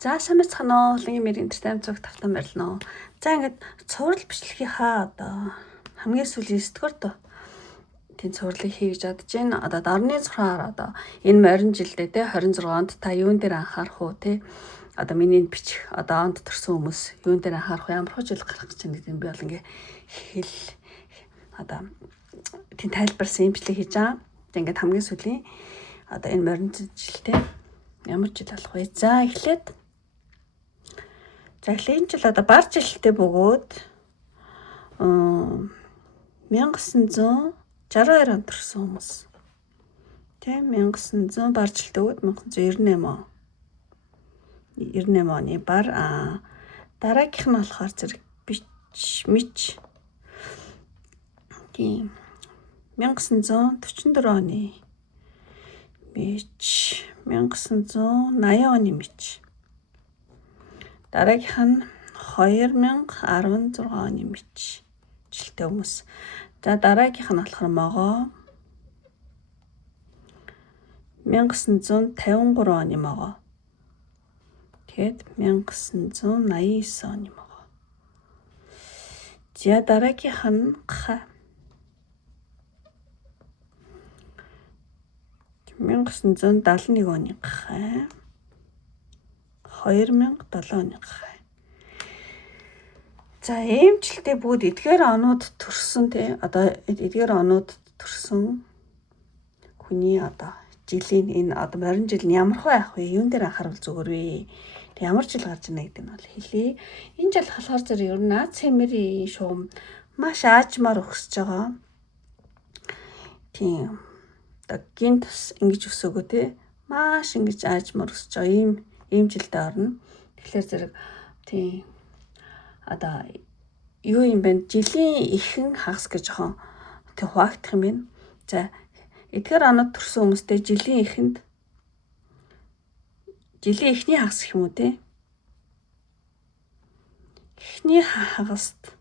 За сайн байцгаана уу. Лингийн мэр энтертеймент зүг тавтан барилна уу. За ингээд цуврал бичлэхийнхаа одоо хамгийн сүүлийн 9-р доо тийм цувралыг хий гэж бодож байна. Одоо 16-аар одоо энэ морин жилдээ те 26-нд та юун дээр анхаарах уу те. Одоо миний бичих одоо онд төрсэн хүмүүс юун дээр анхаарах вэ? Ямар хөө жил гарах гэж байна гэдэг нь би бол ингээ хэл одоо тийм тайлбарсан юм бичлэг хийж байгаа. Ингээд хамгийн сүүлийн одоо энэ морин жилдээ ямар жил болох вэ? За эхлээд энэ жил одоо бар жилтэй бөгөөд 1962 онд төрсэн хүмүүс. Тийм 1900 бар жилтэй бөгөөд 1998 оны бар дараагийнх нь болохоор зэрэг мич. Тийм 1944 оны мич, 1980 оны мич. Дараагийнх нь 2016 оны мич жилтэй хүмүүс. За дараагийнх нь болохоор могоо 1953 оны могоо. Тэгээд 1989 оны могоо. За дараагийнх нь 1971 оны гахай. 2007 оны гахай. За эмчилтэй бүгд эдгээр онууд төрсөн тий одоо эдгээр онууд төрсөн хүний одоо жилийн энэ одоо морин жил нь ямар байх вэ? Юун дээр анхаарал зүгээр вэ? Тэг ямар жил гарч ирнэ гэдэг нь бол хэлье. Энэ жил болохоор зэрэг ер нь Аз Хэмэрийн шугам маш аажмаар өсөж байгаа. Тийм одоо гинт ингэж өсөөгөө тий маш ингэж аажмаар өсөж байгаа ийм жилдээ орно. Тэгэхээр зэрэг тийм одоо юу юм бэ? Жилийн ихэн хагас гэж жоохон тэг хуваагдах юм байна. За эдгээр онод төрсэн хүмүүстэй жилийн эхний хагас гэх юм уу те? Эхний хагаст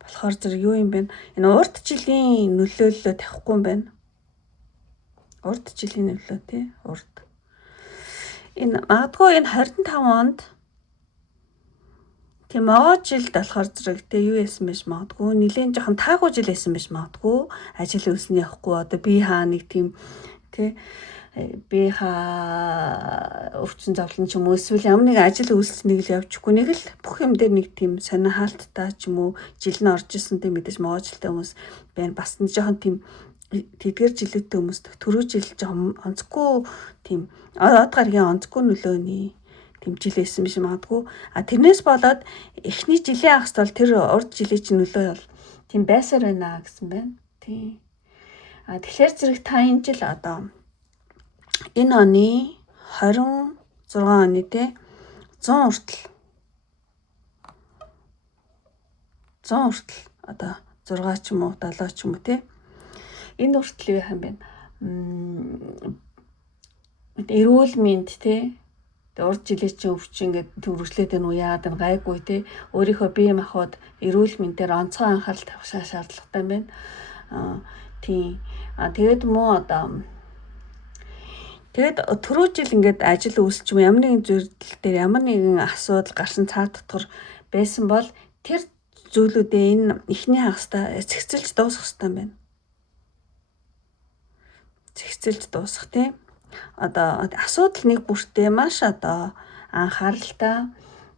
болохоор зэрэг юу юм бэ? Энэ урд жилийн нөлөөллөө тавихгүй юм байна. Урд жилийн нөлөө те? Урд. Энэ магадгүй энэ 25 онд тийм могоо жилд болохоор зэрэг те юу яасан байж магадгүй нэлээд жоохон таагүй жил байсан байж магадгүй ажил өснө явахгүй одоо би хаа нэг тийм те би хаа өвчин зовлон ч юм уу эсвэл ямар нэг ажил үйлчлэнийг л явчихгүй нэг л бүх юм дээр нэг тийм сонио хаалттай ч юм уу жил нь орж исэн тийм мэдээж могоо жилтэй хүмүүс байна бас нэг жоохон тийм тэдгээр жилүүдтэй хүмүүс түрүү жил жоохон онцгүй тийм од гаргийн онцгүй нөлөөний тэмжилсэн биш магадгүй. Тэрнээс болоод эхний жилийн хагас бол тэр урд жилийн чинь нөлөө бол тийм байсаар байна гэсэн байна. Тийм. Тэгэхээр зэрэг та энэ жил одоо энэ оны 26 оны те 100 хүртэл одоо 6 ч юм уу 7 ч юм уу те энэ хүртэл юу юм бэ? Эрүүл мэнд те урд жилийн чинь өвчин ингээд төрөглөөд энэ яагаад энэ гайгүй те өөрийнхөө бие махбод эрүүл мэндээр онцгой анхаарал тавих шаардлагатай байна. Тийм. Тэгээд муу одоо тэгээд түрүү жил ингээд ажил үйлч юм ямар нэгэн зүйл дээр ямар нэгэн асуудал гарсан цаа дотор байсан бол тэр зүйлүүдээ энэ эхний хагастай зэгцэлж дуусгах хэрэгтэй байна. Зэгцэлж дуусгах тийм. Одоо асуудал нэг бүртээ маш одоо анхааралтай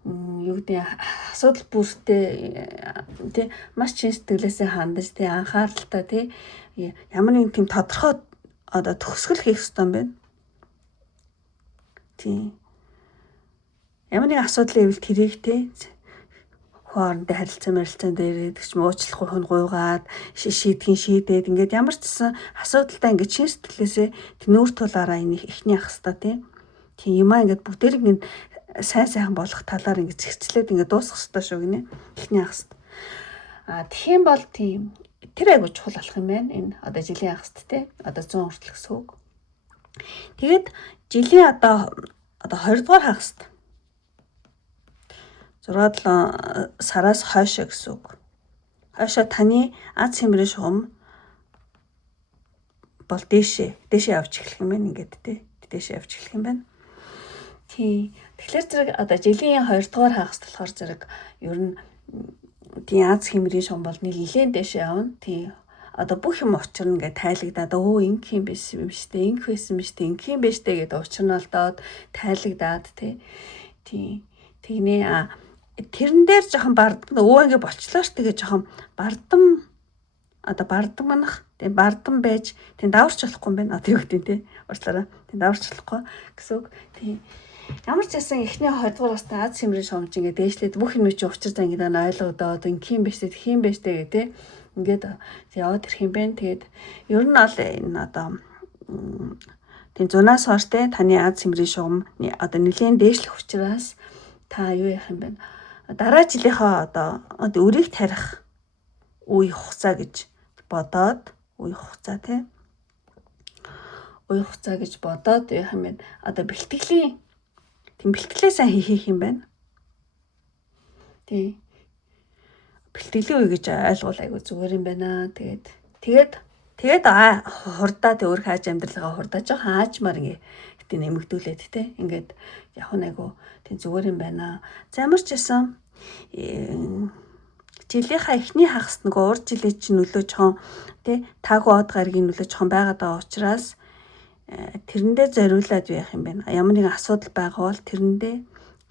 юу гэдэг асуудал бүртээ тий маш чин сэтгэлээсээ хандаж тий анхааралтай тий ямар нэгэн тийм тодорхой одоо төгсгөл хийх хэрэгтэй юм байна. Тий ямар нэгэн асуудал ивэл тэрийг тий хоорондын харилцаан дээр гэдэг ч уучлах гуйгаад шийдээд ингээд ямар ч гэсэн асуудалтай ингээд чин сэтгэлээсээ нүүр тулаараа энэ эхний хагастай тийм юмаа ингээд бүгдээр ингээд сайн болох талаар ингээд зэгцлээд ингээд дуусгах хэрэгтэй шүү гинэ эхний хагаст. Тэгхийн бол тийм тэр айгуу чухал болох юм байна энэ одоо жилийн хагаст тийм одоо 100 хүртэл гэсэн үг. Тэгээд жилийн одоо 20 дугаар хагаст 6-7 сараас хойшоо гэсэн үг. Хойшоо таны Аз Хэмэрийн шугам бол дээшээ явж эхлэх юм байна ингээд тий. Дээшээ явж эхлэх юм байна. Тийм. Тэгэхээр зэрэг одоо жилийн 2 дугаар хагас болохоор зэрэг ер нь тийм аз хэмрийн шугам бол нэлээд дэш явна. Тийм. Одоо бүх юм учрна гэж тайлагдаад ингэх юм биш юм штэ, ингэх байсан биш тэ, ингэх юм биш тэ гэдэг учрнаалдаад тайлагдаад тийм. Тэгнээ тэрэн дээр жоохон өвөө ингэ болчлоо ш тэгээ жоохон бардам одоо бардамнах тийм бардам байж тийм даварч болохгүй юм байна. Одоо юу гэдэг тийм уучлаарай. Тийм даварч болохгүй гэсэн үг. Тийм. Ямар ч байсан эхний 20 дугаар настай аз хэмрийн шугамч ингэ дээшлээд бүх юм чи учир зан ингэ ойлгодоод ингэх юм биш тэ тэх юм биш тэ гэх тийм. Ингээд яваад ирэх юм байна. Тэгээд ер нь ол энэ одоо тийм зунаас хойш те таны аз хэмрийн шугам одоо нэлийн дээшлэх учраас та юу яах юм бэ? Дараа жилийнхаа одоо өрийг тарих үе хугацаа гэж бодоод үе хугацаа те үе хугацаа гэж бодоод яах юм бэ? Одоо бэлтгэлээ сайн хийх юм байна. Тий. Бэлтгэлийн үе гэж ойлгуул айгу зүгээр юм байна. Тэгээд хурдаа тэ өөр хааж амьдралгаа хурдаа жоохон хаажмаар ингэ нэмэгдүүлээд те ингээд явах нь айгу тийм зүгээр юм байна. За ямар ч байсан жилийнхаа эхний хагас нөгөө урд жилийн чинь нөлөө жоохон те таагүй од гаргийн нөлөө жоохон байгаад байгаа учраас тэрэндээ зориулаад байх юм байна. Ямар нэгэн асуудал байгаа бол тэрэндээ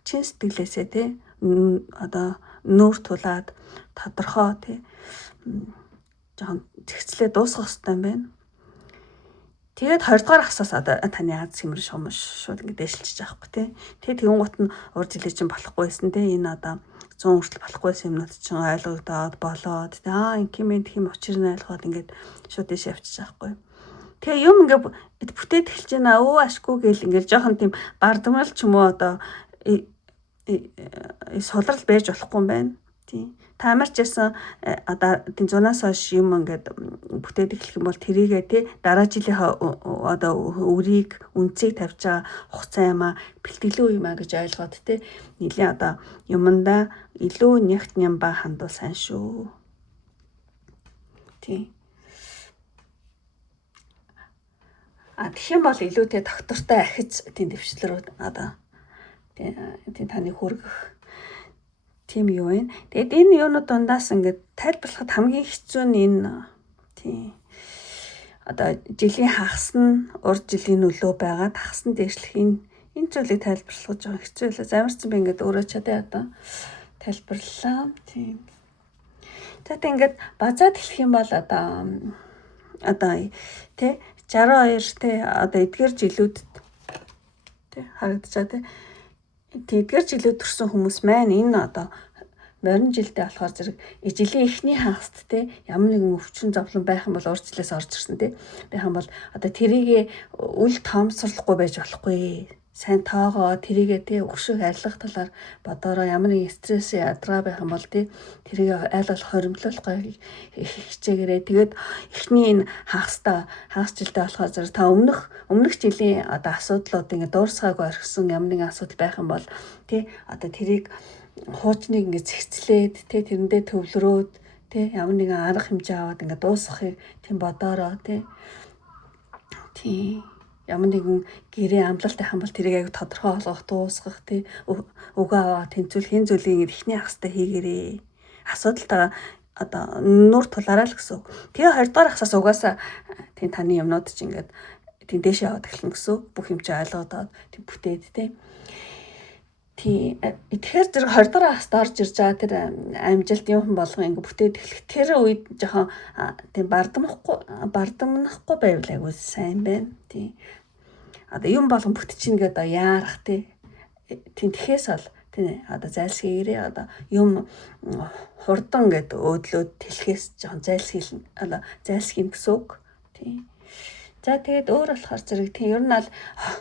чин сэтгэлээсээ те одоо нүүр тулаад тодорхой те жоохон зэгцлээ дуусгах хэрэгтэй юм байна. Тэгээд 20 дугаар хагасаас одоо таны аз хэмрэн шугам шууд ингэ дэшилчиж байгаа хгүй те. Тэгэн гут нь урд жилийн чинь болохгүй байсан те. Энэ одоо 100 хүртэл болохгүйсэн юмнууд чинь ойлгогдоод болоод те ингэх юм учир нь ойлгоод ингээд шууд дэш явчихж байгаа хгүй. Тэгээ юм ингээ бүтээд эхэлж байна. Ашгүй гээл ингээ жоохон тийм бардамал ч юм уу одоо сулрал байж болохгүй юм байна. Тийм. Та ямар ч ясан одоо тийм зунаас хойш юм ингээд бүтээд эхлэх юм бол тэрийгээ тий дараа жилийнхаа одоо өрийг үнцийг тавьж байгаа хугацаа юм бэлтгэлийн үе маа гэж ойлгоод тий нэлийн одоо юмдаа илүү нягт нямбаа хандвал сайн шүү. Тийм. Тэгэх юм бол илүүтэй доктортой ахиж тийм дэвшлэрүүд одоо тийм таны хүргэх тийм юу вэ? Тэгэд энэ юунууд дундаас ингээд тайлбарлахад хамгийн хэцүү нь энэ тийм одоо жилийн хагас нь урд жилийн нөлөө байгаад хагас нь дээшлэх энэ зүйлийг тайлбарлах жоохон хэцүү байлаа. Замарсан би ингээд өөрөө чадаа одоо тайлбарлалаа. Тийм. Тэгтээ ингээд базаад эхлэх юм бол одоо тий 62 тий одоо эдгээр жилүүдэд тий харагдчихаа тий эдгээр жилүүд төрсэн хүмүүс маань энэ одоо морин жилдээ болохоор зэрэг жилийн эхний хагаст тий ямар нэгэн өвчин зовлон байх юм бол урд жилээс орж ирсэн тий байх юм бол одоо тэрийгэ үл тоомсорлохгүй байж болохгүй. Сайн тоогоо тэрийгэ тий өгшөг арилгах талаар бодороо ямар нэгэн стресс ядраа байх юм бол тий тэрийг айл болох хоримтлуулах хичээгээрээ тэгээд эхний энэ хагас жилдээ болохоор зэрэг та өмнөх жилийн одоо асуудлууд ингэ дуурсгаагүй орхисон ямар нэгэн асуудал байх юм бол тий одоо тэрийг хуучныг ингэ зэгцлээд тий тэрэндээ төвлөрөөд тий ямар нэгэн арга хэмжээ аваад ингэ дуусгахыг тийм бодороо тий ямар нэгэн гэрээ амлалт байх юм бол тэрийг аяг тодорхой олгох дуусгах тий өгөө аваа тэнцвэл хэн зүйлийг эхний хагастай хийгэрээ асуудалтаа одоо нүүр тулаарай л гэсэн. Тэгээ 20 дугаар хагасаас угаасаа тийм таны юмнууд ч ингээд тийм дэше яваад эхэлнэ гэсэн. Бүх юм чи ойлгодоод тийм бүтээд тий. Тэгэхээр зэрэг 20 дугаар хагасд орж ирж байгаа тэр амжилт юм болгоо ингээд бүтээд эхлэх тэр үед жоохон тийм бардамнахгүй байвал айгуу сайн байна. Тийм. Одоо юм болгон бүтчихнэ гэдэг яарах тий. Тийм тэхээс бол тий одоо зайлсхийгээрээ одоо юм хурдан гэдэг өөдлөөд тэлхээс жоохон зайлсхийх гэсэн үг. Тий. За тэгээд өөр болохоор зэрэг тий ер нь бол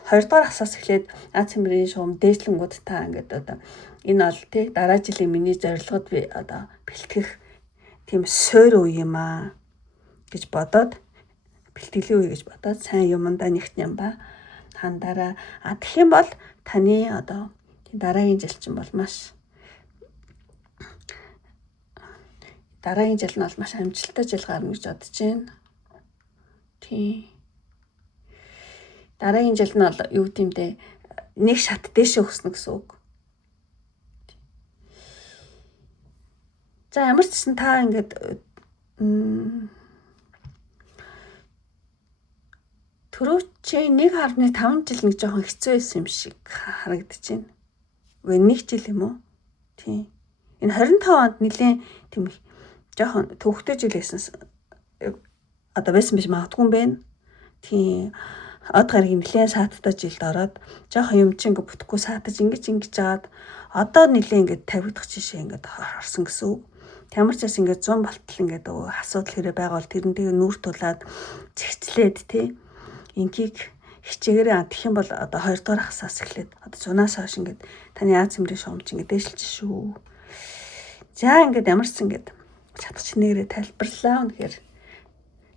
20 дугаар хагасаас эхлээд аз хэмрийн шугам дээшлэнгүүд та ингээд одоо энэ бол тий дараа жилийн миний зорилгод би одоо бэлтгэх тийм суур үе юм аа гэж бодоод бэлтгэлийн үе гэж бодоод сайн юмдаа нэгт юм ба хандараа тэгэх юм бол таны одоо дараагийн жил чинь бол маш дараагийн жил нь бол маш амжилттай жил гарна гэж бодож байна. Тийм. Дараагийн жил нь бол юу гэмдэ нэг шат дээшээ өгснө гэсэн үг. За ямар ч гэсэн та ингээд түрүү чи 1.5 жил нэг жоохон хэцүү байсан юм шиг харагдаж байна. Үгүй 1 жил юм уу? Тийм. Энэ 25 онд нэлийн тийм жоохон төвхтэй жил байсан. Одоо байсан биш магадгүй юм байна. Тийм. Од гаргийн нэлийн сааттай жилд ороод жоохон юм чи ингээд бүтэхгүй саатаж ингэж жаад одоо нэлийн ингээд 50 дахь жишээ ингээд орсон гэсэн үг. Ямар ч бас ингээд 100 болтол ингээд асуудал хэрэг байгаад тэрнтэйгээ нүүр тулаад зэгцлээд тий. Инкийг хичээгээрээ тэгэх юм бол одоо 2 дугаар хасаас эхлээд одоо 100-аас хойш ингээд таны Аз цэмрийн шугамч ингээд дээшилж шүү. За ингээд ямар ч ингээд чадах чинээрээ тайлбарлаа. Үнэхээр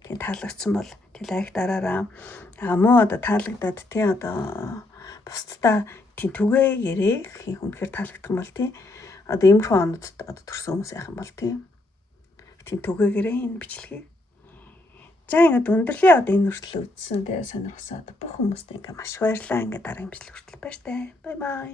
тийм таалагдсан бол тий лайк дараараа. Муу одоо таалагдаад тий одоо бусдаа тий түгээгээрээ үнэхээр таалагдах юм бол тий одоо иймэрхүү онод одоо төрсөн хүмүүс яах юм бол тий түгээгээрээ энэ бичлэгийг. За ингээд өндөрлөө одоо энэ хүртэл үзсэн тэгээ сонирхсоо одоо бүх хүмүүст ингээд маш баярлалаа. Ингээд дараагийн бичлэг хүртэл баяртай. Бай бай.